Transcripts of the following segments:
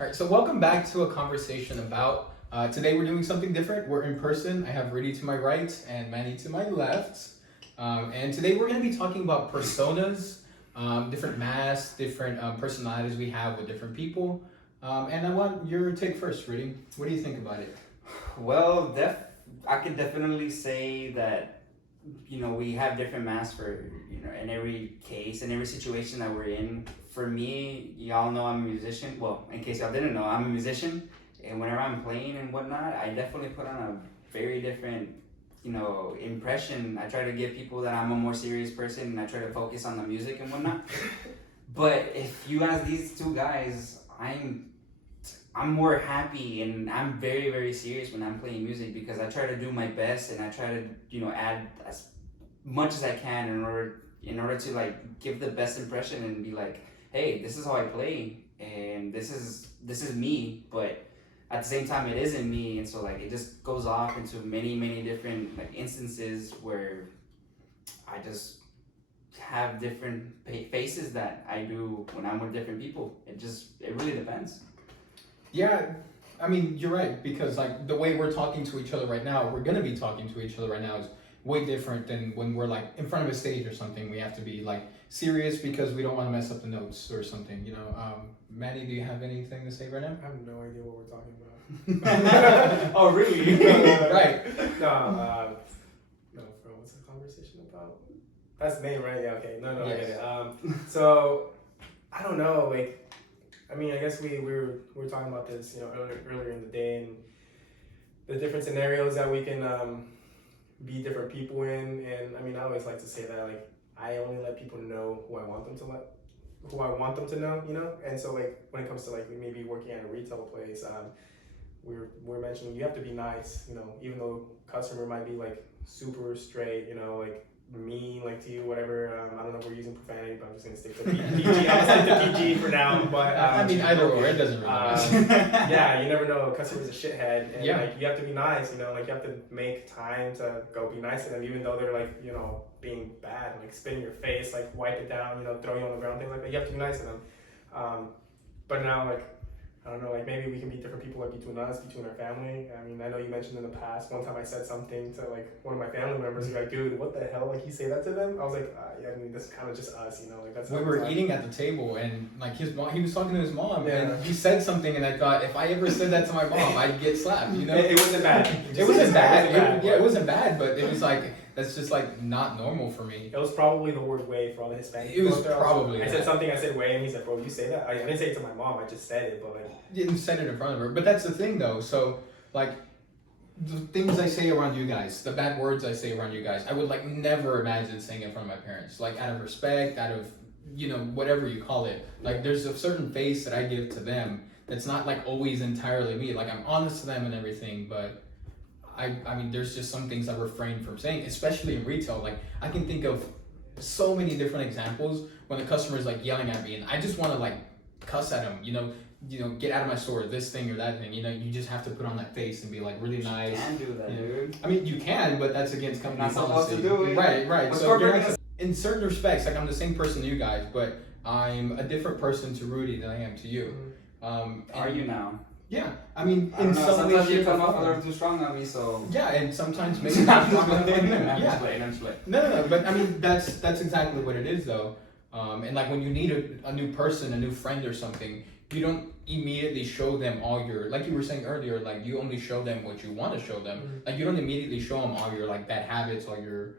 All right, so welcome back to a conversation about. Today we're doing something different. We're in person. I have Rudy to my right and Manny to my left. And today we're going to be talking about personas, different masks, different personalities we have with different people. And I want your take first, Rudy. What do you think about it? Well, I could definitely say that, we have different masks for, in every case, in every situation that we're in. For me, y'all know I'm a musician. Well, in case y'all didn't know, I'm a musician. And whenever I'm playing and whatnot, I definitely put on a very different, impression. I try to give people that I'm a more serious person and I try to focus on the music and whatnot. But if you ask these two guys, I'm more happy and I'm very, very serious when I'm playing music because I try to do my best and I try to, add as much as I can in order to like give the best impression and be like, hey, this is how I play and this is me, but at the same time it isn't me, and so like it just goes off into many, many different like instances where I just have different faces that I do when I'm with different people. It really depends. Yeah, I mean, you're right, because like the way we're talking to each other right now, we're gonna be talking to each other right now is way different than when we're like in front of a stage or something. We have to be like serious because we don't want to mess up the notes or something, Maddie, do you have anything to say right now? I have no idea what we're talking about. Oh, really? Right. No, bro, what's the conversation about? That's the name, right? Yeah, okay. No, Yes. I get it. So, I don't know, like, I mean, I guess we were talking about this, earlier in the day, and the different scenarios that we can be different people in. And I mean, I always like to say that like I only let people know who I want them to know, And so like when it comes to like maybe working at a retail place, we're mentioning you have to be nice, even though customer might be like super straight, like mean, like to you, whatever. I don't know if we're using profanity, but I'm just gonna stick to PG. I'm gonna stick to PG for now. But I mean, either or, it doesn't really matter. yeah, you never know. A customer's a shithead, and Yeah. like you have to be nice. Like you have to make time to go be nice to them, even though they're like being bad, like spit in your face, like wipe it down, throw you on the ground, things like that. You have to be nice to them. But now like. I don't know, like maybe we can be different people like between us, between our family. I mean, I know you mentioned in the past, one time I said something to like one of my family members, you're like, dude, what the hell? Like you say that to them? I was like, yeah, I mean, that's kind of just us, like that's. We were eating at the table and like his mom, he was talking to his mom Yeah. and he said something and I thought if I ever said that to my mom, I'd get slapped, It wasn't bad. It wasn't bad. It wasn't bad, but it was like, that's just like not normal for me. It was probably the word way for all the Hispanics. It was out there. probably I said something, I said way, and he said, bro, you say that? I didn't say it to my mom, I just said it, but like. Didn't said it in front of her, but that's the thing though. So like the things I say around you guys, the bad words I say around you guys, I would like never imagine saying it in front of my parents. Like out of respect, out of whatever you call it. Like there's a certain face that I give to them that's not like always entirely me. Like I'm honest to them and everything, but I mean there's just some things I refrain from saying, especially in retail. Like I can think of so many different examples when the customer is like yelling at me and I just want to like cuss at them, get out of my store, this thing or that thing, you just have to put on that face and be like really nice. You can do that, dude. I mean, you can, but that's against company Not policy. supposed to do it. Right. What's So corporate in certain respects, like I'm the same person to you guys, but I'm a different person to Rudy than I am to you. Are you now? Yeah, I mean, I don't in know, some way, sometimes you shape, or come off a form. little too strong on me, so. Yeah, and sometimes maybe not strong enough on you. I'm Yeah. just playing. No, but I mean that's exactly what it is though. And like when you need a new person, a new friend or something, you don't immediately show them all your, like you were saying earlier, like you only show them what you want to show them. Mm-hmm. Like you don't immediately show them all your like bad habits, all your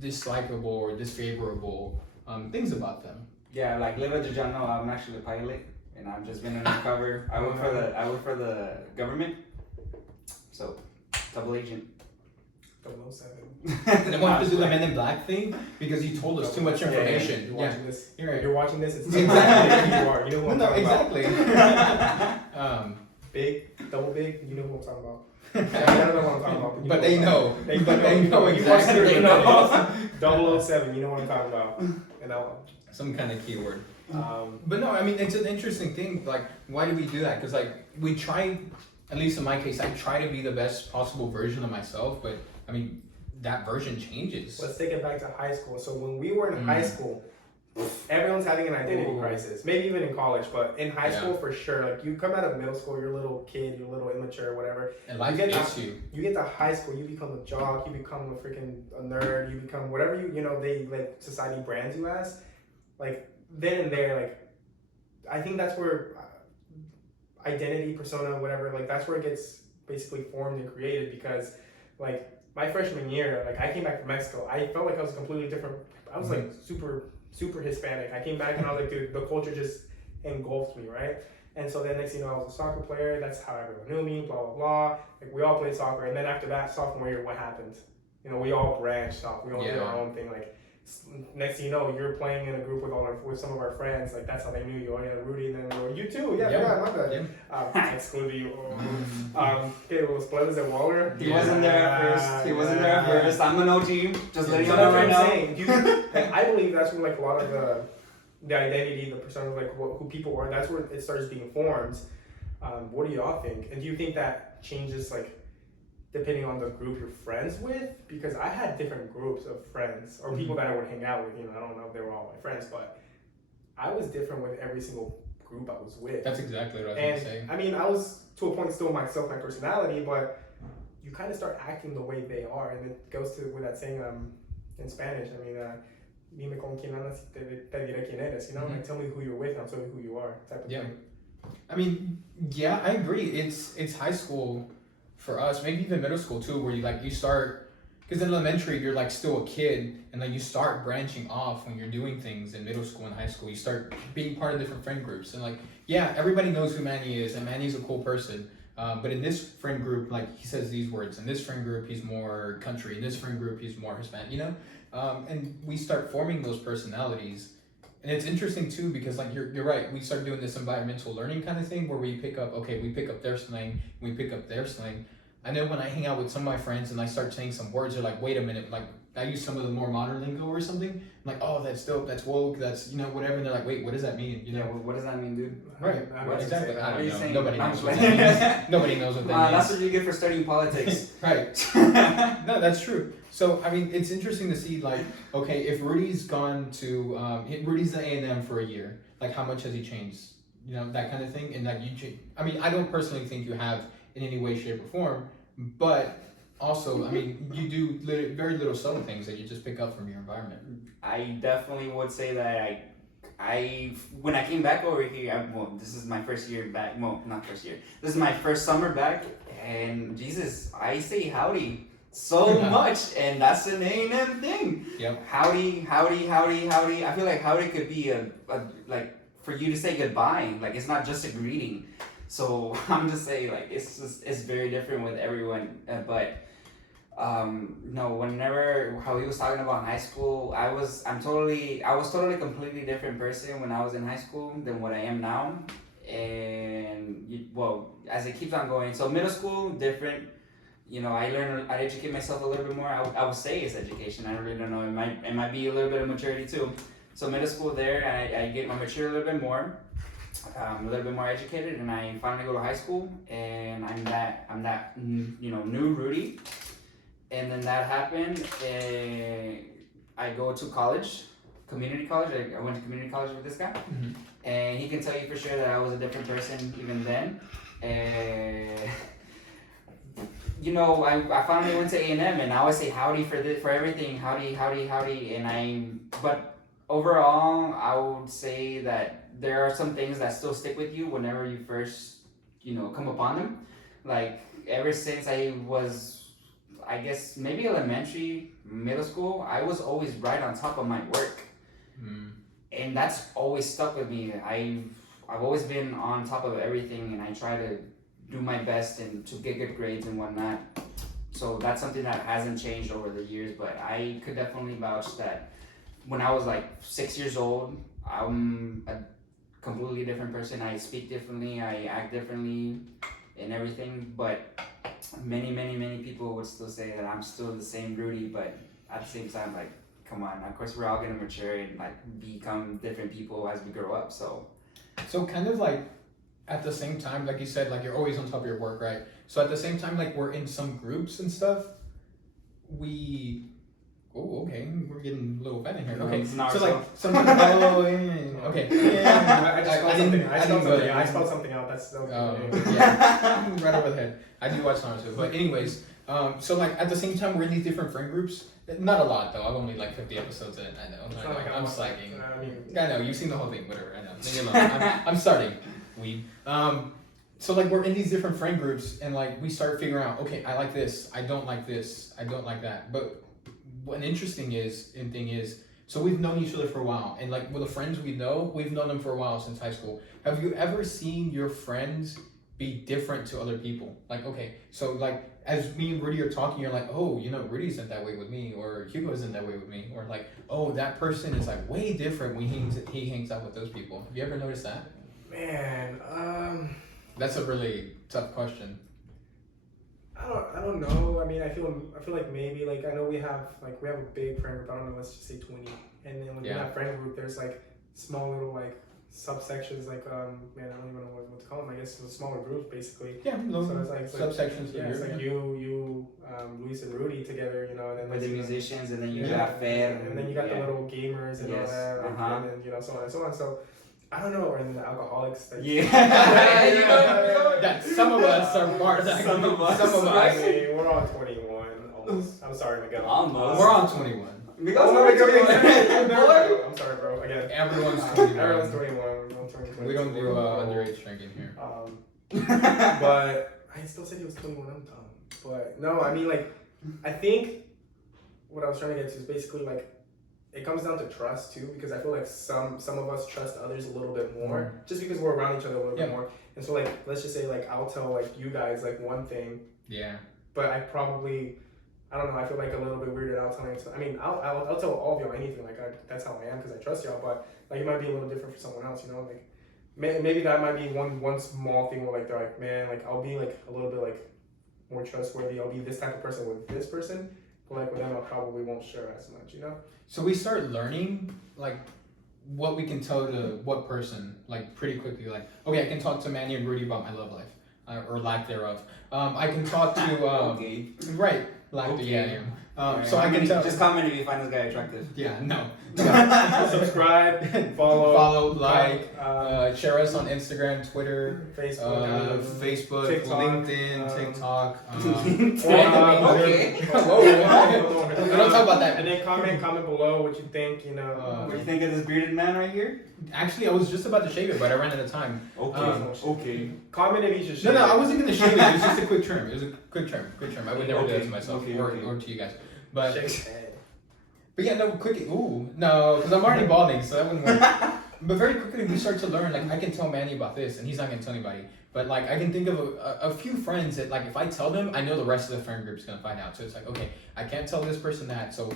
dislikable or disfavorable things about them. Yeah, like little did y'all know, I'm actually a pilot, and I've just been undercover. I work for the government, so double agent. 007. And then we'll have to do the Men in Black thing because you told us too much information. You're watching this. You're right. You're watching this. It's Exactly. you are. You know who I'm No, talking exactly. about. Big, double big. You know who I'm talking about. I don't know what I'm talking about. You But they know. They But they know You watch exactly. it, you know. 007. You know what I'm talking about. And that one. Some kind of keyword. Um, But no, I mean, it's an interesting thing. Like, why do we do that? Because, like, we try, at least in my case, I try to be the best possible version of myself. But, I mean, that version changes. let's take it back to high school. So when we were in high school, everyone's having an identity Ooh. crisis. Maybe even in college, but in high Yeah. school for sure. Like you come out of middle school, you're a little kid, you're a little immature, whatever. And life get hits that- you. You get to high school, you become a jock, you become a freaking a nerd, you become whatever you know they like society brands you as. Like then and there, like I think that's where identity, persona, whatever, like that's where it gets basically formed and created because like my freshman year, like I came back from Mexico, I felt like I was completely different. I was like super Hispanic. I came back and I was like, dude, the culture just engulfed me, right? And so then next thing you know, I was a soccer player. That's how everyone knew me, blah, blah, blah. Like we all played soccer. And then after that, sophomore year, what happened? You know, we all branched off. We all did our own thing. Like next thing you know, you're playing in a group with some of our friends. Like that's how they knew you. Oh yeah, Rudy, and then you too. Yeah, my bad. Yeah. Exclude you. Okay, it was Brothers at Waller. He wasn't there at first. He wasn't there at first. I'm an OG. Just letting you So know that's what right I'm now. saying. Like, I believe that's where like a lot of the identity, the persona, like who people are. That's where it starts being formed. What do y'all think? And do you think that changes like depending on the group you're friends with? Because I had different groups of friends or people that I would hang out with. You know, I don't know if they were all my friends, but I was different with every single group I was with. That's exactly what I was going to say. I mean, I was to a point still myself, my personality, but you kind of start acting the way they are, and it goes to with that saying in Spanish. I mean, dime con quién andas y te diré quién eres. You know, like tell me who you're with, and I'll tell you who you are. Type of thing. I mean, yeah, I agree. It's high school for us, maybe even middle school too, where you start, because in elementary you're like still a kid, and like you start branching off when you're doing things in middle school and high school. You start being part of different friend groups, and like yeah, everybody knows who Manny is, and Manny's a cool person. But in this friend group, like he says these words. In this friend group, he's more country. In this friend group, he's more Hispanic. You know, and we start forming those personalities. And it's interesting too because like you're right, we start doing this environmental learning kind of thing where we pick up their slang, we pick up their slang. I know when I hang out with some of my friends and I start saying some words, they're like, wait a minute, like I use some of the more modern lingo or something. I'm like, oh, that's dope, that's woke, that's whatever. And they're like, wait, what does that mean? Yeah, what does that mean, dude? Right, exactly. I What are you don't know. saying? Nobody I'm knows just what playing. that means. Nobody knows what that means. That's what you get for studying politics. Right. No, that's true. So I mean, it's interesting to see like, okay, if Rudy's gone to Rudy's at A&M for a year, like how much has he changed? You know, that kind of thing. And like I mean, I don't personally think you have in any way, shape, or form, but also, I mean, you do very little subtle things that you just pick up from your environment. I definitely would say that I when I came back over here, this is my first year back. Well, not first year. This is my first summer back, and Jesus, I say howdy so much, and that's an A&M thing. Yep. Howdy. I feel like howdy could be a like for you to say goodbye. Like it's not just a greeting. So I'm just saying like it's very different with everyone, but. No, whenever how he was talking about high school, I was totally a completely different person when I was in high school than what I am now. And as it keeps on going, so middle school different. You know, I educate myself a little bit more. I would say it's education. I really don't know. It might be a little bit of maturity too. So middle school there, I get my mature a little bit more. A little bit more educated, and I finally go to high school, and I'm that new Rudy. And then that happened, I go to college, community college. I went to community college with this guy, and he can tell you for sure that I was a different person even then. You know, I finally went to A&M, and now I say howdy for everything, howdy, but overall, I would say that there are some things that still stick with you whenever you first, come upon them. Like, ever since I was, I guess, maybe elementary, middle school, I was always right on top of my work. And that's always stuck with me. I've always been on top of everything, and I try to do my best and to get good grades and whatnot. So that's something that hasn't changed over the years, but I could definitely vouch that when I was like 6 years old, I'm a completely different person. I speak differently, I act differently and everything, but many people would still say that I'm still the same Rudy, but at the same time, like, come on, of course we're all gonna mature and like become different people as we grow up. So kind of like at the same time, like you said, like you're always on top of your work, right? So at the same time, like we're in some groups and stuff, we Oh, okay. We're getting a little bad in here. No, Okay, it's not so so. like something. Oh, yeah. Okay. Yeah. I just spelled I something. didn't- I I spelled didn't something. go- I spelled something out. That's okay. Yeah, right over the head. I do watch Naruto, but anyways, so like at the same time we're in these different friend groups. Not a lot though. I've only like 50 episodes in. I know. It's not like I'm I'm slacking. I mean, I know. You've seen the whole thing. Whatever. I know. Leave me alone. I'm starting. Weed. So like we're in these different friend groups and like we start figuring out. Okay, I like this. I don't like this. I don't like that. But what an interesting thing is. So we've known each other for a while, and like with the friends we know, we've known them for a while since high school. Have you ever seen your friends be different to other people? Like, okay, so like as me and Rudy are talking, you're like, oh, you know, Rudy isn't that way with me, or Hugo isn't that way with me, or like, oh, that person is like way different when he hangs out with those people. Have you ever noticed that? man, That's a really tough question. I don't know. I mean, I feel like maybe like I know we have a big friend group. I don't know. Let's just say 20. And then when Yeah. in that friend group, there's like small little like subsections. Like man, I don't even know what to call them. I guess the smaller groups basically. Yeah, those So it's like subsections. yeah, of it's your- like you, Luis and Rudy together, you know, and then With the there's, musicians, and then you yeah, got Fer. and then you got yeah. the little gamers and Yes, all that, like, uh-huh. and then so on and so on. So I don't know, and the alcoholics. Like, Yeah. You know, That some of us are part of that. Some group. of us. Some of I us. mean, we're all 21 almost. I'm sorry, Miguel. Almost. We're on 21. Miguel's Oh, no, already Miguel, doing Boy. I'm sorry, bro. Again. Everyone's 21. Everyone's 21. I'm turning 22. We don't do underage drinking here. But I still said he was 21. I'm dumb. But no, I mean, like, I think what I was trying to get to is basically like it comes down to trust too, because I feel like some of us trust others a little bit more just because we're around each other a little bit more. And so like let's just say like I'll tell like you guys like one thing, Yeah. but I probably I don't know, I feel like a little bit weirded out telling. I mean, I'll tell all of y'all anything, like that's how I am because I trust y'all. But like it might be a little different for someone else, you know. Like maybe that might be one small thing where like they're like, man, like I'll be like a little bit like more trustworthy. I'll be this type of person with this person, but like with them, I probably won't share as much, you know. So we start learning like what we can tell to what person like pretty quickly. Like, okay, I can talk to Manny and Rudy about my love life or lack thereof. I can talk to Okay. right lack Okay. yeah. Alright, So I can tell. Just comment if you find this guy attractive. Yeah, no. Subscribe, follow, like, share us on Instagram, Twitter, Facebook, Facebook, TikTok, LinkedIn, TikTok. Okay. Whoa. We don't talk about that. And then comment below what you think, you know. What do you think of this bearded man right here? Actually, I was just about to shave it, but I ran out of time. Okay. Okay. Comment if you should No, share. I wasn't gonna shave it. It was just a quick trim. It was a quick trim. I would never do that to Okay, myself okay, or, okay. or to you guys. But Shake his head. yeah, no, quick. Ooh, no, because I'm already balding, so that wouldn't work. But very quickly we start to learn. Like I can tell Manny about this, and he's not gonna tell anybody. But like I can think of a few friends that like if I tell them, I know the rest of the friend group's gonna find out. So it's like okay, I can't tell this person that, so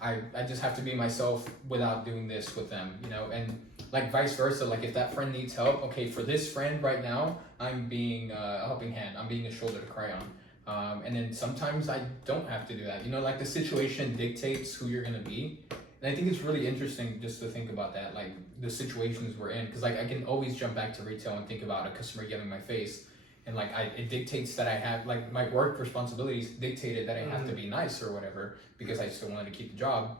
I just have to be myself without doing this with them, you know. And like vice versa. Like if that friend needs help, okay, for this friend right now, I'm being a helping hand. I'm being a shoulder to cry on. And then sometimes I don't have to do that. You know, like the situation dictates who you're gonna be. And I think it's really interesting just to think about that, like the situations we're in, because like I can always jump back to retail and think about a customer getting my face, and like it dictates that I have like my work responsibilities dictated that I have to be nice or whatever because I still wanted to keep the job,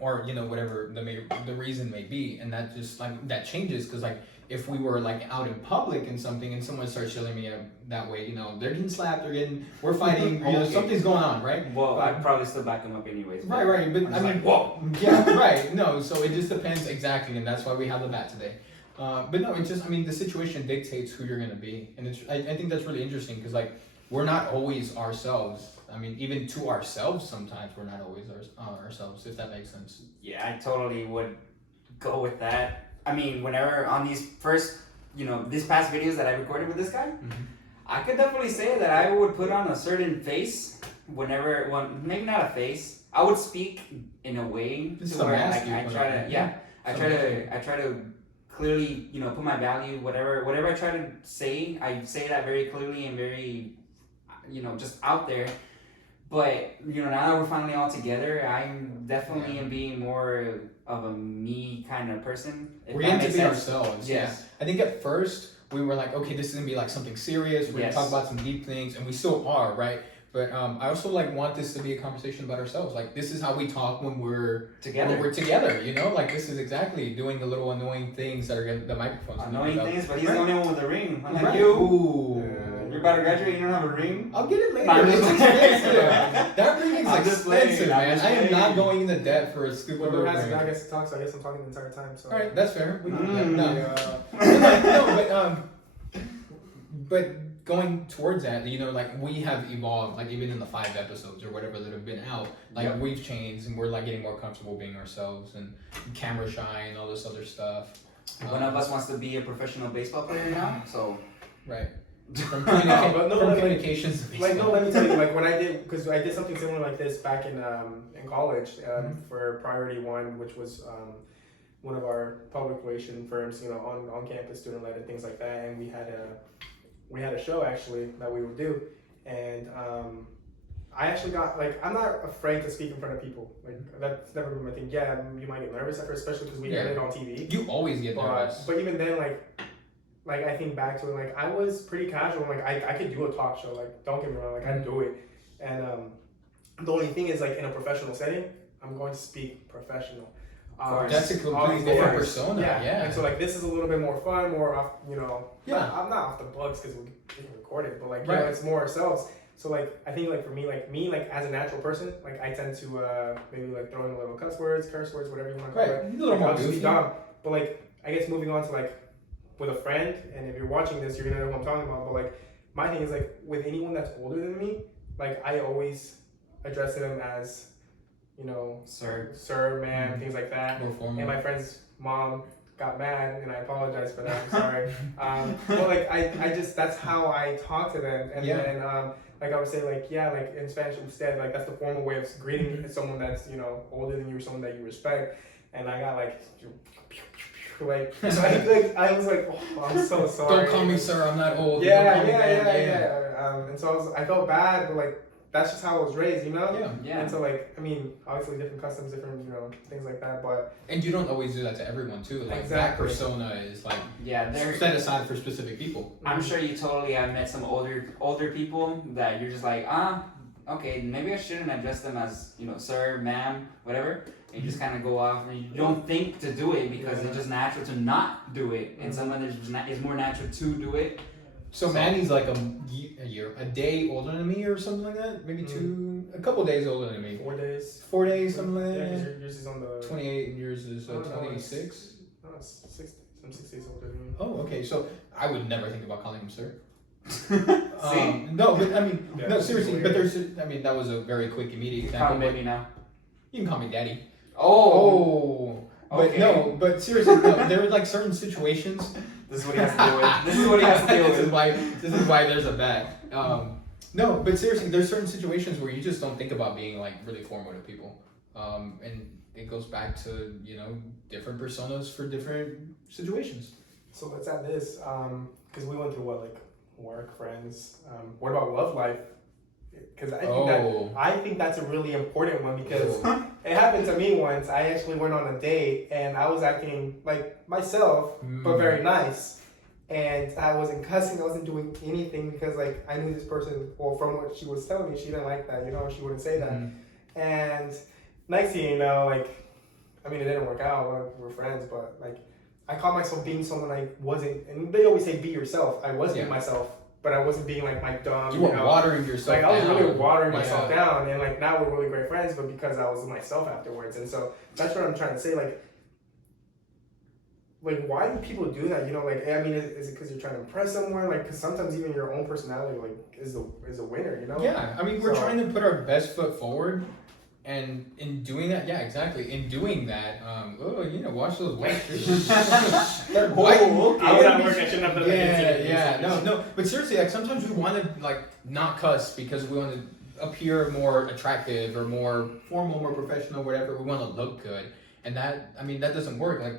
or you know whatever the reason may be, and that just like that changes because like if we were like out in public and something and someone starts yelling at me that way, you know they're getting slapped, we're fighting, you know Okay. something's going on, right? Well, I'd probably still back him up anyways. Right, but I'm I just mean, like, whoa. yeah, right. No, so it just depends exactly, and that's why we have the bat today. But no, it's just, I mean, the situation dictates who you're gonna be, and I think that's really interesting because like we're not always ourselves. I mean, even to ourselves, sometimes we're not always ourselves, if that makes sense. Yeah, I totally would go with that. I mean, whenever on these first, these past videos that I recorded with this guy, I could definitely say that I would put on a certain face whenever, well, maybe not a face. I would speak in a way It's to the where mask I you put try on. to, yeah, I try to clearly, put my value, whatever I try to say, I say that very clearly and very, just out there. But now that we're finally all together, I'm definitely am being more of a me kind of person. if We're that getting to makes be sense. ourselves. Yes. Yeah. I think at first we were like, okay, this is gonna be like something serious. We're Yes. gonna talk about some deep things, and we still are, right? But I also like want this to be a conversation about ourselves. Like this is how we talk when we're together. You know, like this is exactly doing the little annoying things that are the microphones. Annoying things, but he's the only one with a ring. Unlike Right. you. Ooh. You're about to graduate, you don't have a ring? I'll get it later. I'm It's just expensive. playing. That ring is I'm just playing. expensive, I'm man. just I am not playing. going into debt for a stupid Whoever little has ring. I guess to talk, so I guess I'm talking the entire time. So. All right, that's fair. We can do that. Mm. No, but going towards that, you know, like we have evolved, like even in the 5 episodes or whatever that have been out, like Yep. we've changed and we're like getting more comfortable being ourselves and camera shy and all this other stuff. One of us wants to be a professional baseball player now, so. Right. From, But no, from like- communications to Like no, baseball. let me tell you, like when I did, because I did something similar like this back in college for Priority One, which was one of our public relation firms, you know, on campus, student led and things like that, and we had a show actually that we would do, and I actually got like I'm not afraid to speak in front of people, like that's never been my thing. Yeah, you might get nervous at first, especially because we did it on TV. You always get nervous. But even then, like I think back to it, like I was pretty casual. Like I could do a talk show. Like don't get me wrong, like I'd do it. And the only thing is, like in a professional setting, I'm going to speak professional. That's a completely different persona. Yeah. And so like this is a little bit more fun, more off. You know. Yeah. I'm not off the books because we can record it, but like you Right. know, it's more ourselves. So like I think like for me like as a natural person, like I tend to maybe like throw in a little curse words, whatever you want to call Right. it. A little Like, more I'll just be goofy. dumb. But like I guess moving on to like with a friend, and if you're watching this, you're gonna know what I'm talking about. But like my thing is like with anyone that's older than me, like I always address them as, you know, sir, ma'am, things like that. More formal. And my friend's mom got mad, and I apologize for that. I'm sorry. But like I just that's how I talk to them, and Yeah. then like I would say like yeah, like in Spanish instead, like that's the formal way of greeting someone that's, you know, older than you or someone that you respect. And I got like so I was like, oh, I'm so sorry. Don't call me sir, I'm not old. Don't Yeah, call me yeah, that. yeah. And so I felt bad, but like that's just how I was raised, you know. Yeah. Yeah. And so like I mean, obviously different customs, different, you know, things like that. But And you don't always do that to everyone too. Like that Exactly. persona is like Yeah, set aside for specific people. I'm sure you totally have met some older people that you're just like, okay, maybe I shouldn't address them as, you know, sir, ma'am, whatever. And you just kind of go off and you don't think to do it because it's just natural to not do it. And someone is more natural to do it. So Manny's like a day older than me or something like that. Maybe a couple days older than me. 4 days. 4 days, something like Yeah, that. because yours is on the 28 and yours is No, no, 26. No, it's 6. I'm 6 days older than you. Oh, okay. So I would never think about calling him sir. See? No, but I mean, Yeah, no, it's seriously. weird. But there's, I mean, that was a very quick, immediate example. Probably But maybe now. you can call me daddy. Oh, But okay. no, but seriously, no, there are like certain situations. This is what he has to deal with. This is what he has to deal This is with. why there's a bag. No, but seriously, there's certain situations where you just don't think about being like really formal to people, and it goes back to, you know, different personas for different situations. So let's add this, because we went through what, like work, friends. What about love life? Because I think that's a really important one because it happened to me once. I actually went on a date and I was acting like myself, but very nice. And I wasn't cussing, I wasn't doing anything because like I knew this person, well, from what she was telling me, she didn't like that, you know, she wouldn't say that. And next thing you know, like, I mean, it didn't work out, we were friends, but like, I caught myself being someone I wasn't, and they always say be yourself. I was being myself, but I wasn't being like my dumb. You were know? watering yourself Like I was down. really watering myself down, and like now we're really great friends, but because I was myself afterwards, and so that's what I'm trying to say. Like why do people do that? You know, like I mean, is it because you're trying to impress someone? Like, because sometimes even your own personality like is a winner. You know? Yeah, I mean, we're So- trying to put our best foot forward, and in doing that, yeah, exactly. In doing that, you know, watch those white shirts. They're white. I was at work. I shouldn't have done that. Yeah, no. But seriously, like sometimes we want to like not cuss because we want to appear more attractive or more formal, more professional, whatever. We want to look good, and that, I mean, that doesn't work. Like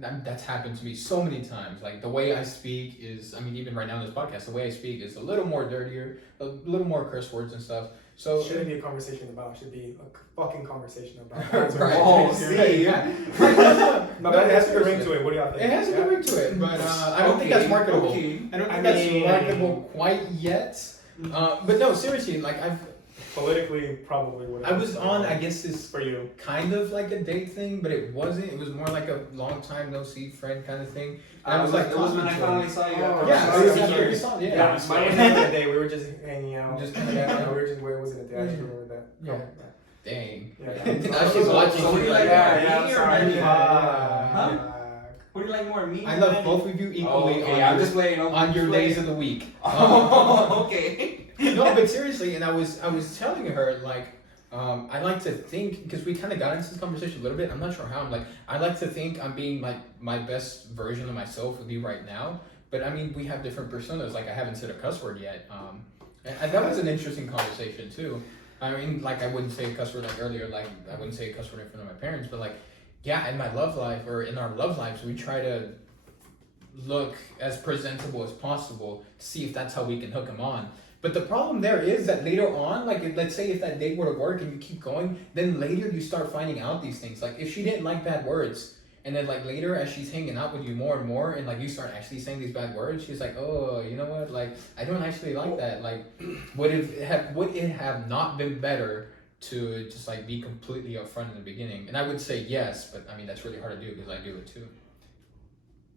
that's happened to me so many times. Like the way I speak is, I mean, even right now in this podcast, the way I speak is a little more dirtier, a little more curse words and stuff. So Shouldn't be a conversation about. It should be a fucking conversation about. Right. Oh, see, yeah. No, that has a good ring to it. What do y'all think? It has a good ring to it, but I don't think that's marketable. Okay. I don't think I that's mean- marketable quite yet. But no, seriously, like Politically, probably would. I was on, I guess, this for you. kind of like a date thing, but it wasn't. It was more like a long time no see friend kind of thing. And I was like, it was when I talking to finally him. saw you. Oh, Yeah, sorry, it was sorry. after you saw it, Yeah, yeah. mine was the other day. We were just hanging out. Just kinda yeah, hanging out. we were just. Where was it? I actually remember that. Yeah. Oh, Dang. yeah. Now she's watching. So what do you like Yeah, more, yeah, me I'm or sorry. Manny? Fuck. What do you like more, me? I or love Manny? both of you equally Okay, I'm just on, playing. on your days of the week. Oh, okay. No, but seriously, and I was telling her like, I like to think because we kind of got into this conversation a little bit. I'm not sure how. I'm like, I like to think I'm being like my best version of myself with you right now. But I mean, we have different personas. Like I haven't said a cuss word yet. And that was an interesting conversation too. I mean, like I wouldn't say a cuss word like earlier. Like I wouldn't say a cuss word in front of my parents. But like, yeah, in my love life or in our love lives, we try to look as presentable as possible. See if that's how we can hook them on. But the problem there is that later on, like let's say if that date were to work and you keep going, then later you start finding out these things. Like if she didn't like bad words, and then like later as she's hanging out with you more and more, and like you start actually saying these bad words, she's like, oh, you know what? Like I don't actually like that. Like would it have not been better to just like be completely upfront in the beginning? And I would say yes, but I mean that's really hard to do because I do it too.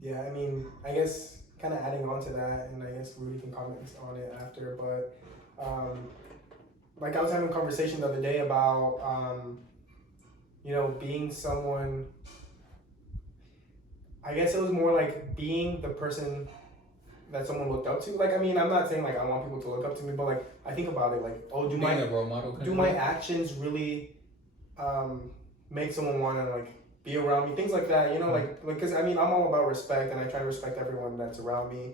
Yeah, I mean, I guess kind of adding on to that, and I guess Rudy can comment on it after, but like I was having a conversation the other day about, you know, being someone, I guess it was more like being the person that someone looked up to. Like, I mean, I'm not saying like I want people to look up to me, but like I think about it like, oh, Being a role model kind do of my thing? actions really make someone want to like be around me, things like that, you know, like because I mean I'm all about respect and I try to respect everyone that's around me.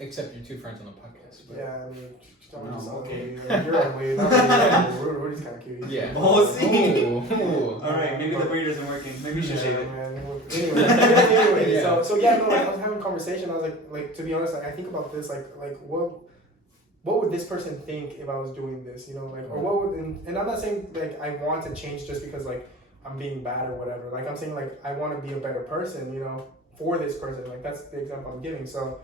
Except your two friends on the podcast. But Yeah, I mean, No, just okay. You're ugly. Not really. We're just kind of cute. Yeah. Oh, see. Ooh. All right, maybe the beard isn't working. Maybe you should shave it. Man. Anyway, Yeah. so yeah, no, like I was having a conversation. I was like to be honest, like I think about this, like what would this person think if I was doing this, you know, like or what would and I'm not saying like I want to change just because like I'm being bad or whatever. Like I'm saying like I want to be a better person, you know, for this person. Like that's the example I'm giving. So,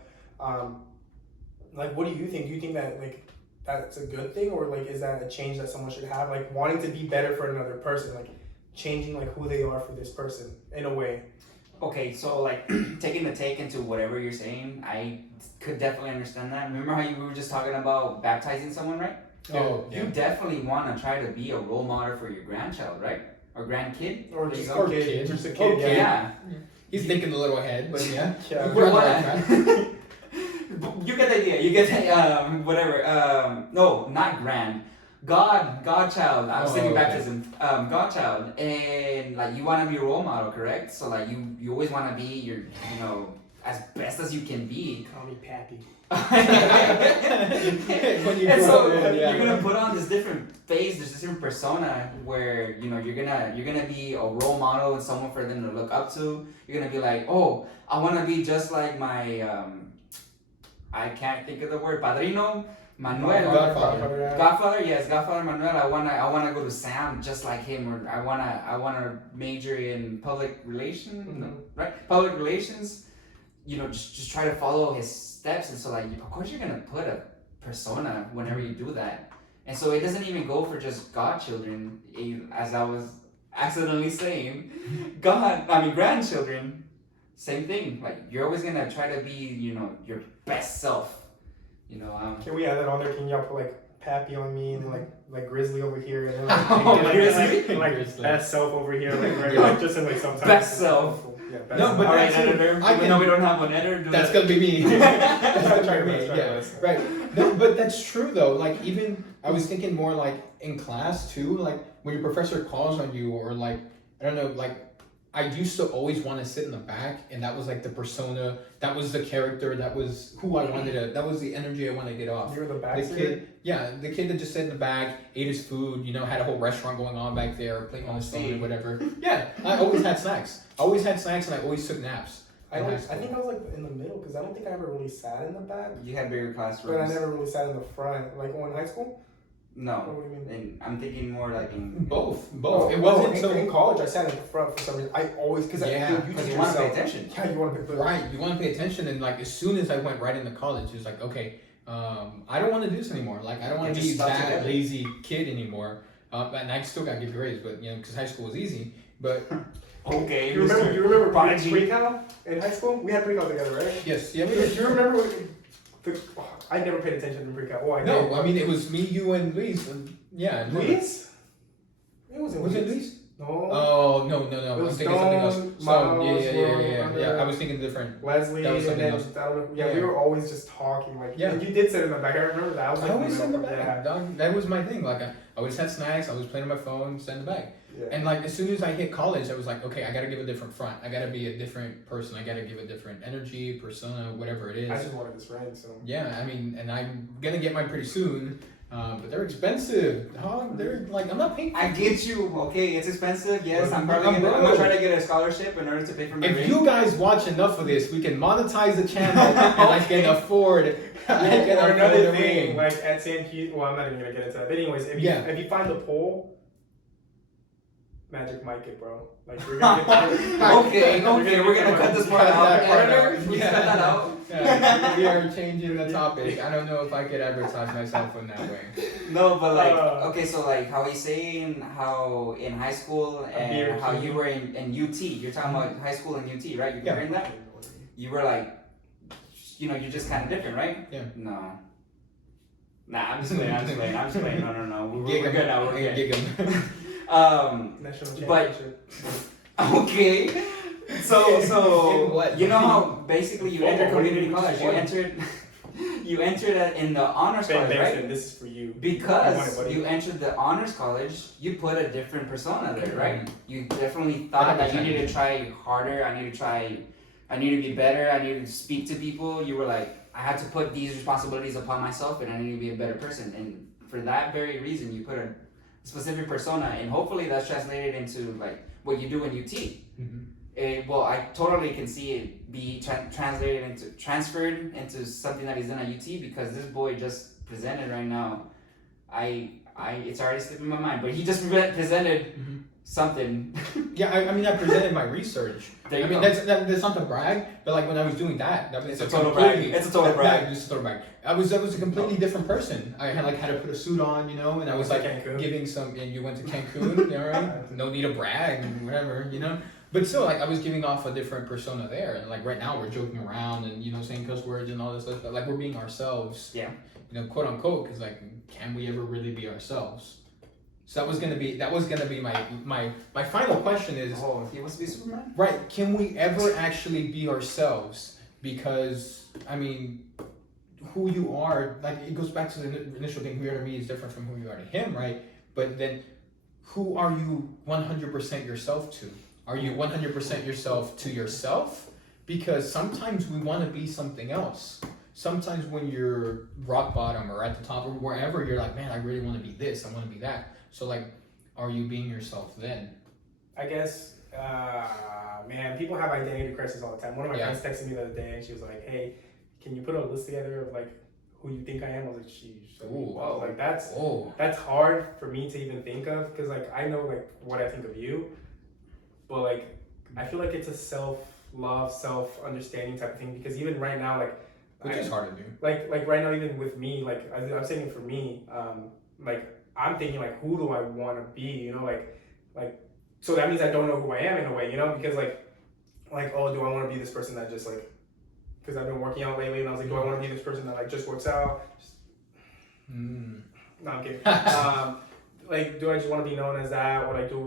like what do you think? Do you think that like that's a good thing or like is that a change that someone should have? Like wanting to be better for another person, like changing like who they are for this person in a way. Okay, so like taking the take into whatever you're saying, I could definitely understand that. Remember how we were just talking about baptizing someone, right? Oh, You definitely want to try to be a role model for your grandchild, right? Or grandkid? Or There you just go. a kid. kid. Just a Oh, kid, kid. yeah. Yeah. He's thinking a little ahead, but yeah. Yeah. We're on the What? right track. You get the idea. You get the, whatever. No, not grand. Godchild. I was Oh, thinking okay. baptism. Godchild, and like you want to be a role model, correct? So like you always want to be your, you know, as best as you can be. Call me Pappy. When you And grow so up, yeah. you're gonna put on this different face, this different persona where you know you're gonna be a role model and someone for them to look up to. You're gonna be like, oh, I want to be just like my I can't think of the word, Padrino Manuel. Godfather, yes, Godfather Manuel. I wanna go to Sam just like him, or I wanna major in public relations, right? Public relations. You know, just try to follow his steps, and so like of course you're gonna put a persona whenever you do that, and so it doesn't even go for just godchildren, as I was accidentally saying, grandchildren. Same thing. Like you're always gonna try to be, you know, your best self. You know, Can we add that on there? Can y'all put like Pappy on me and then like Grizzly over here and then Oh, Grizzly? like Grizzly. best self over here, like, right, Yeah. like just in like sometimes Best self. Yeah, best No, self. but all right, that's it. editor. I Even can- though we don't have an editor, do That's that. gonna be me. That's Try gonna your be best, me. try your Yeah, best. right. No, but that's true though. Like even I was thinking more like in class too. Like when your professor calls on you, or like I don't know, like I used to always want to sit in the back, and that was like the persona. That was the character. That was who I wanted to. That was the energy I wanted to get off. You're the back The seat? kid, yeah, the kid that just sat in the back, ate his food, you know, had a whole restaurant going on back there, playing on his phone and whatever. Yeah, I always had snacks. I always had snacks, and I always took naps. I in high don't. I school. think I was like in the middle because I don't think I ever really sat in the back, You had bigger classrooms. but I never really sat in the front. Like in high school. Or No, what do you mean? and I'm thinking more like in Both. Oh, It wasn't in, so in college. I sat in the front for some reason. I always because Yeah, you because teach you want to pay yourself. attention. Yeah, you want to be right. You want to pay attention, and like as soon as I went right into college, it was like okay, I don't want to do this anymore. Like I don't want to Get be your stuff that together. lazy kid anymore. And I still got good grades, but because high school was easy. But Okay. You remember Prodigy. pre-cal in high school? We had pre-cal together, right? yes, yeah, we Do did. you remember? I never paid attention to pre-cal. Well, I No, did, I mean it was me, you, and Luis. And, yeah, and Luis? It wasn't Was it Luis. Luis? No. Oh no. It I'm was thinking something else. Stone, So Miles, yeah. Will, I was thinking different. Leslie, That was and something then else. I don't know. Yeah, we Yeah. were always just talking. Like, Yeah. you did sit in the back. I remember that. I was I like, always sat in the back. Yeah. That was my thing. Like I always had snacks. I was playing on my phone, sat in the back. Yeah. And like as soon as I hit college, I was like, okay, I gotta give a different front. I gotta be a different person. I gotta give a different energy, persona, whatever it is. I just wanted this friend, so. Yeah, I mean, and I'm gonna get mine pretty soon. But they're expensive. Huh? They're like, I'm not paying. I get you. Okay, it's expensive. Yes, I'm probably I'm gonna broke. try to get a scholarship in order to pay for my If ring. you guys watch enough of this, we can monetize the channel and I can afford. I can Or afford another the thing, ring. like at San Hugh, well, I'm not even gonna get into that. But anyways, if you find the poll, Magic mic it, bro. Like we're gonna get, Okay, we're gonna cut this part out. Cut that part Editor, out. please Yeah. cut that out. Yeah, we are changing the topic. I don't know if I could advertise myself in that way. No, but like, Uh, okay, so like how he's saying how in high school beer and how king. you were in UT. You're talking about high school and UT, right? You Yeah. comparing that? You were like, you're just kind of different, right? Yeah. No. Nah, I'm just playing. No. We're Gig 'em. good now. We're good. Gig 'em. National But- championship. Okay. So In what? you know how basically you entered Football, community what do you college. You entered in the honors college, right? Benson, this is for you. I want it, Because buddy. you entered the honors college, you put a different persona there, right? You definitely thought that you 100%. needed to try harder. I need to be better. I need to speak to people. You were like, I had to put these responsibilities upon myself, and I need to be a better person. And for that very reason, you put a specific persona, and hopefully that's translated into like what you do in UT. Mhm. Well, I totally can see it be transferred into something that he's done at UT because this boy just presented right now. It's already slipping my mind, but he just presented Mhm. something. Yeah, I mean, I presented my research. There you I mean, go. that's not to brag, but like when I was doing that, It's a total brag. It's a total brag. Yeah, it's a total brag. I was a completely different person. I had to put a suit on, and I was like Cancun. giving some. And you went to Cancun, right? No need to brag, whatever. But still, like I was giving off a different persona there, and like right now we're joking around and saying cuss words and all this stuff. But like we're being ourselves. Yeah. Quote unquote, because like, can we ever really be ourselves? So that was gonna be my final question is. Oh, he wants to be Superman? Right, can we ever actually be ourselves? Because, I mean, who you are, like, it goes back to the initial thing, who you are to me is different from who you are to him, right? But then, who are you 100% yourself to? Are you 100% yourself to yourself? Because sometimes we want to be something else. Sometimes when you're rock bottom or at the top or wherever, you're like, man, I really want to be this, I want to be that. So, like, are you being yourself then? I guess, man, people have identity crisis all the time. One of my Yeah. friends texted me the other day and she was like, hey, can you put a list together of like who you think I am? I was like, sheesh. Ooh. Wow, like that's Oh. hard for me to even think of because like I know like what I think of you, but like I feel like it's a self-love, self-understanding type of thing because even right now, like Which is hard to do. like right now, even with me, like I'm saying for me, like I'm thinking like who do I want to be, like so that means I don't know who I am in a way, because like oh, do I want to be this person that just like because I've been working out lately and I was like, do I want to be this person that like just works out? Mm. No, I'm kidding. Like, do I just want to be known as that, or like do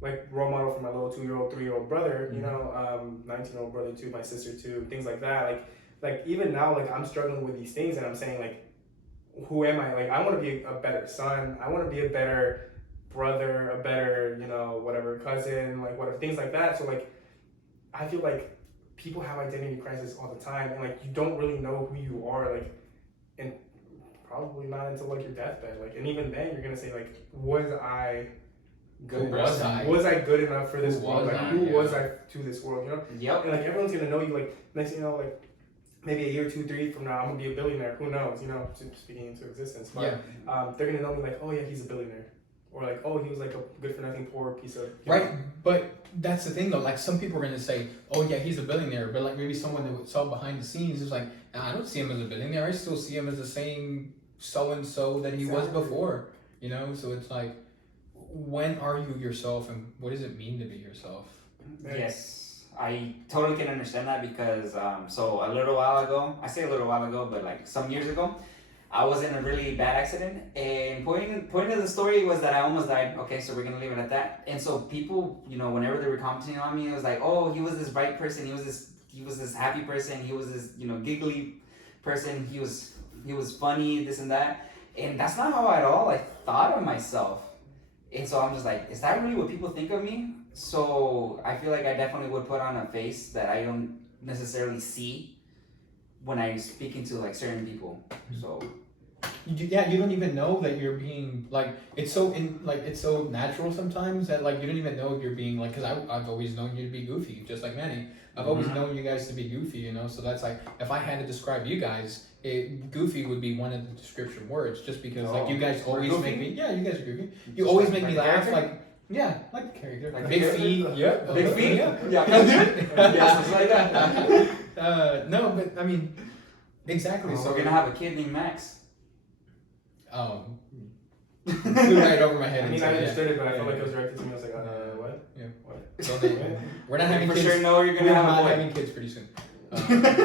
like role model for my little 2-year-old, 3-year-old brother, 19-year-old brother too, my sister too, things like that. Like even now, like I'm struggling with these things, and I'm saying like, who am I? Like I want to be a better son. I want to be a better brother, a better whatever cousin, like whatever things like that. So like, I feel like people have identity crisis all the time, and like you don't really know who you are, like, and probably not until like your deathbed. Like, and even then, you're gonna say like, was I good? Who was I? Was I good enough for this Who world? was Like, I? who Yeah. was I to this world? Yep. And like everyone's gonna know you. Like next thing you know, like maybe a year, 2, 3 from now, I'm gonna be a billionaire. Who knows? Speaking into existence. But they're gonna know me like, oh yeah, he's a billionaire, or like, oh, he was like a good for nothing poor piece of Right, but that's the thing though. Like some people are gonna say, "Oh yeah, he's a billionaire," but like maybe someone that saw behind the scenes is like, And I don't see him as a billionaire. I still see him as the same so and so that he was Exactly. before. You know, so it's like, when are you yourself, and what does it mean to be yourself? Yes, I totally can understand that because so a little while ago, I say a little while ago, but like some years ago, I was in a really bad accident, and point of the story was that I almost died. Okay, so we're gonna leave it at that. And so people, you know, whenever they were commenting on me, it was like, oh, he was this bright person, he was this happy person, he was this, you know, giggly person, he was funny, this and that, and that's not how at all I thought of myself. And so I'm just like, is that really what people think of me? So I feel like I definitely would put on a face that I don't necessarily see when I'm speaking to like certain people. So You don't even know that you're being like, it's so natural sometimes that like you don't even know you're being like, because I've always known you to be goofy, just like Manny. I've always known you guys to be goofy, you know. So that's like, if I had to describe you guys, goofy would be one of the description words, just because like you guys we're always goofy? make me, yeah, you guys are goofy. You Just always like make me my laugh, character? like, yeah, like the character, Like the big character? feet, yep, Big feet? yeah, Yeah, something like that. no, but I mean, exactly. So So we're gonna have a kid named Max. oh, flew right over my head. I mean, and I said, understood it, but I yeah. felt like it was directed to me. I was like, what? Yeah. What? So we're not having for kids. sure know you're We're gonna have not a boy. having kids pretty soon.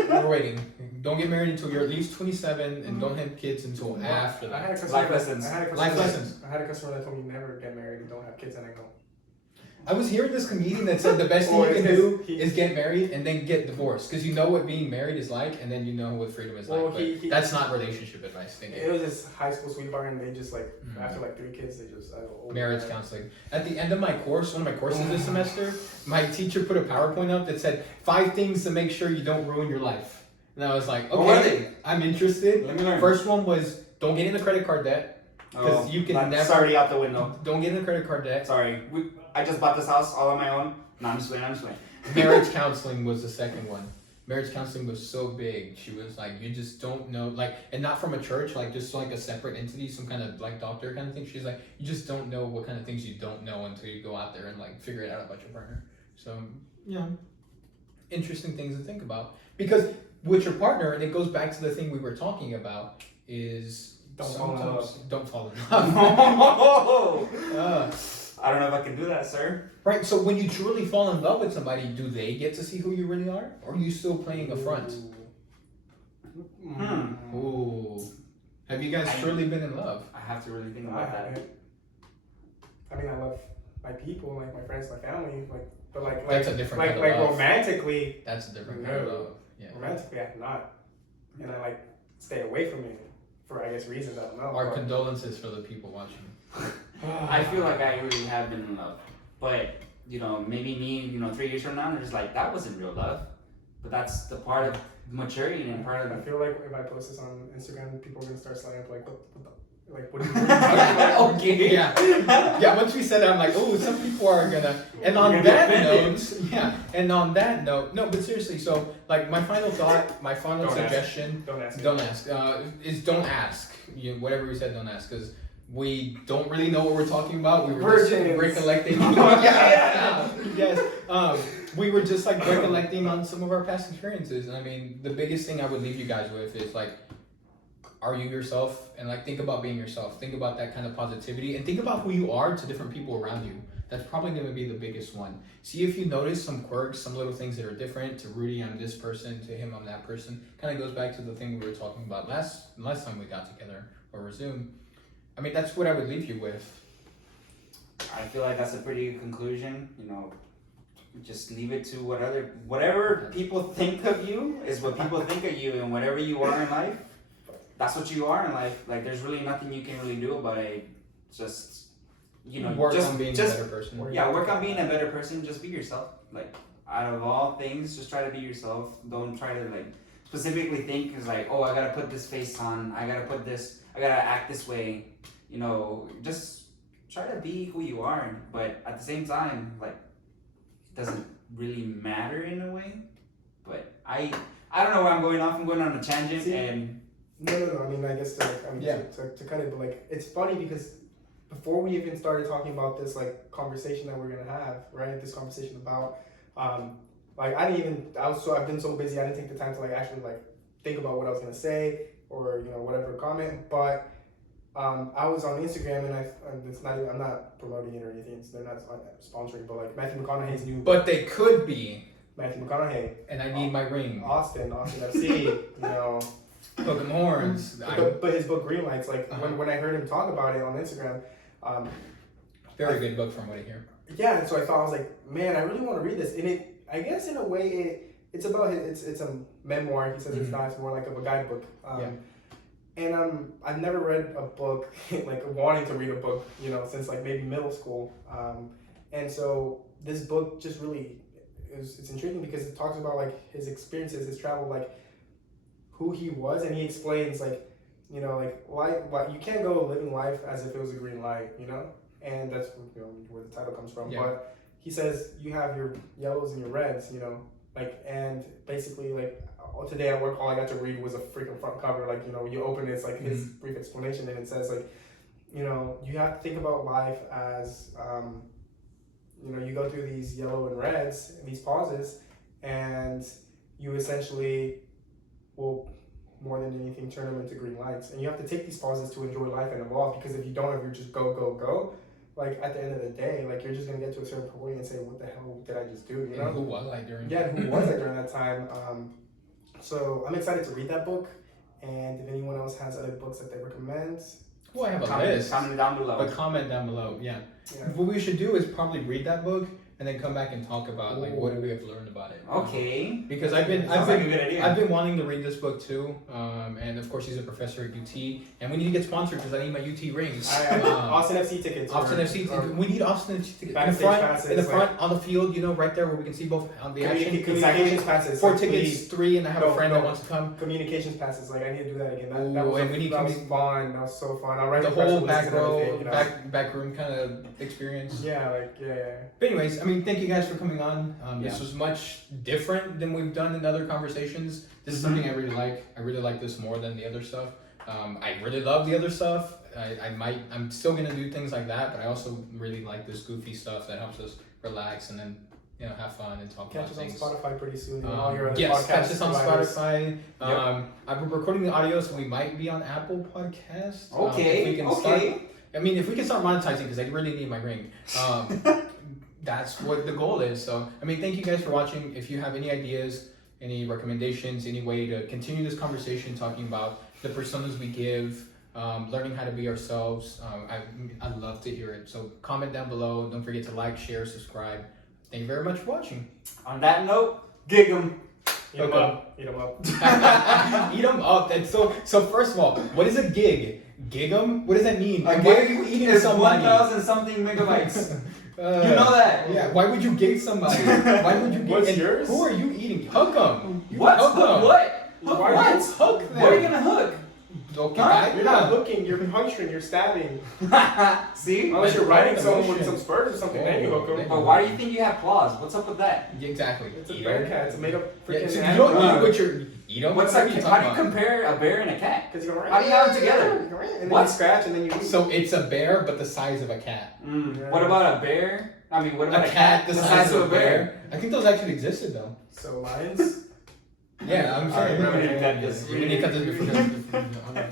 We're waiting. Don't get married until you're at least 27, and don't have kids until after I had a that. customer. Life lessons. I had a customer Life that- lessons. I had a customer that told me never get married and don't have kids, and I go. I was hearing this comedian that said the best thing Or you it's can do because he- is get married and then get divorced, because you know what being married is like, and then you know what freedom is Well, like. But he- that's not relationship advice. Thinking. It was his high school sweetheart, and they just like Mhm. after like 3 kids, they just Marriage counseling. At the end of my course, one of my courses this semester, my teacher put a PowerPoint up that said 5 things to make sure you don't ruin your life. And I was like, What were okay, they? I'm interested. Let me learn. First one was don't get into credit card debt. 'cause you can that's never- already out the window. Don't get into credit card debt. Sorry, I just bought this house all on my own. No, I'm just playing. Marriage counseling was the second one. Marriage counseling was so big. She was like, you just don't know, like, and not from a church, like just like a separate entity, some kind of like doctor kind of thing. She's like, you just don't know what kind of things you don't know until you go out there and like figure it out about your partner. So, you know, interesting things to think about. Because with your partner, and it goes back to the thing we were talking about, is Don't fall in love. sometimes don't fall in love. No! Uh, I don't know if I can do that, sir. right, so when you truly fall in love with somebody, do they get to see who you really are? Or are you still playing a front? Ooh. Have you guys truly been in love? I have to really think I about that. haven't. I mean, I love my people, like my friends, my family, like, but like, That's a different like, kind of like love. romantically, That's a different kind of No. love. Yeah. romantically, I'm not, and I like stay away from it for I guess reasons I don't know. Our but- condolences for the people watching. I feel like I really have been in love. But, you know, maybe me, you know, 3 years from now, they're just like, that wasn't real love. But that's the part of maturity and part I of feel like if I post this on Instagram, people are gonna start sliding up like, what are you talking about? Okay. Yeah. Yeah, once we said that, I'm like, oh, some people are gonna. And on You're gonna that be note, yeah. And on that note, no, but seriously, so like my final thought, my final Don't ask. suggestion, Don't ask. don't ask, is don't ask. You know, whatever we said, don't ask, because we don't really know what we're talking about. We were just Virgins. recollecting. Yeah. Yes. We were just like recollecting on some of our past experiences. And I mean, the biggest thing I would leave you guys with is like, are you yourself? And like, think about being yourself. Think about that kind of positivity and think about who you are to different people around you. That's probably going to be the biggest one. See if you notice some quirks, some little things that are different. To Rudy, I'm this person. To him, I'm that person. Kind of goes back to the thing we were talking about last time we got together over Zoom. I mean, that's what I would leave you with. I feel like that's a pretty good conclusion. You know, just leave it to whatever people think of you is what people think of you, and whatever you are in life, that's what you are in life. Like, there's really nothing you can really do about it. Just, you know, Work just on being a better person. yeah, work on being a better person. Just be yourself. Like, out of all things, just try to be yourself. Don't try to like specifically think is like, oh, I gotta put this face on. I gotta act this way. You know, just try to be who you are. But at the same time, like, it doesn't really matter in a way. But I don't know where I'm going off. I'm going on a tangent. See, And No. I mean, I guess to cut it, but like, it's funny because before we even started talking about this like conversation that we're gonna have, right? This conversation about, like, I've been so busy, I didn't take the time to like actually like think about what I was gonna say or whatever comment. But I was on Instagram and it's not even, I'm not promoting it or anything. They're not sponsoring, but like Matthew McConaughey's new. But they could be. Matthew McConaughey. And I need my ring. Austin FC. Hook 'em horns. But his book Greenlights, like when I heard him talk about it on Instagram. Very good book from what I hear. Yeah, and so I thought, I was like, man, I really want to read this. And I guess in a way it's about it's a memoir. He says it's not, it's more like of a guidebook. And I've never read a book like wanting to read a book, since like maybe middle school. And so this book just really it's intriguing because it talks about like his experiences, his travel, like who he was, and he explains like life. You can't go living life as if it was a green light, and that's where the title comes from. Yeah. But he says you have your yellows and your reds, and basically like today at work all I got to read was a freaking front cover. Like you open it, it's like his brief explanation, and it says like you have to think about life as you go through these yellow and reds and these pauses, and you essentially will more than anything turn them into green lights. And you have to take these pauses to enjoy life and evolve, because if you don't, if you just go, like at the end of the day, like you're just gonna get to a certain point and say, what the hell did I just do? And who was I during? Yeah, who was I during that time? So I'm excited to read that book, and if anyone else has other books that they recommend, Well, I have a list. Comment down below. But comment down below, yeah. What we should do is probably read that book and then come back and talk about like what do we have learned about it. Okay. Because I've been like a good idea. I've been wanting to read this book too, and of course he's a professor at UT, and we need to get sponsored because I need my UT rings. Austin FC tickets. Austin FC tickets. We need Austin FC tickets in the Backstage front, passes, in the front on the field, right there where we can see both on the action. Communications passes. 4 like, tickets, 3, and I have a friend that wants to come. Communications passes. Like I need to do that again. That Ooh, was and we need that was fun. That was so fun. I'll write The press whole releases back and row, everything, back room kind of experience. Yeah, But anyways, I mean, thank you guys for coming on. This Yeah. was much different than we've done in other conversations. This is something I really like. I really like this more than the other stuff. I really love the other stuff. I'm still gonna do things like that, but I also really like this goofy stuff that helps us relax and then have fun and talk Catch about us on things. Spotify pretty soon. And all your other Yes, podcast catch us on providers. Spotify. I'm recording the audio, so we might be on Apple Podcast. Okay. If we can start, if we can start monetizing, because I really need my ring. That's what the goal is. So, thank you guys for watching. If you have any ideas, any recommendations, any way to continue this conversation, talking about the personas we give, learning how to be ourselves, I'd love to hear it. So comment down below. Don't forget to like, share, subscribe. Thank you very much for watching. On that note, gig 'em. Eat 'em up. Eat 'em up. Eat them up. That's so first of all, what is a gig? Gig 'em? What does that mean? A And why gig are you eating is somebody? 1,000 something megabytes. You know that. Yeah, why would you gig somebody? Why would you gig What's and yours? Who are you eating? Hook them. What? Hook Hook 'em. what? Hook Why what? Hook them. What are you gonna hook? Okay, Huh? You're not hooking. You're puncturing. You're stabbing. See? Unless you're riding someone with Emotion. some spurs or something, then you hook them. But why do you think you have claws? What's up with that? Exactly. It's a Eat bear 'em. cat. It's a made up Yeah, freaking so you animal. don't eat what you're eat 'em? What's What that? are you How do talking you about? compare a bear and a cat? Because you're going How do you have them together? And then What? you scratch and then you eat. So it's a bear, but the size of a cat. Yeah. What about a bear? What about A cat the size of a bear. I think those actually existed though. So lions. Yeah, I'm Alright, saying. we need to cut this. We need to cut this before.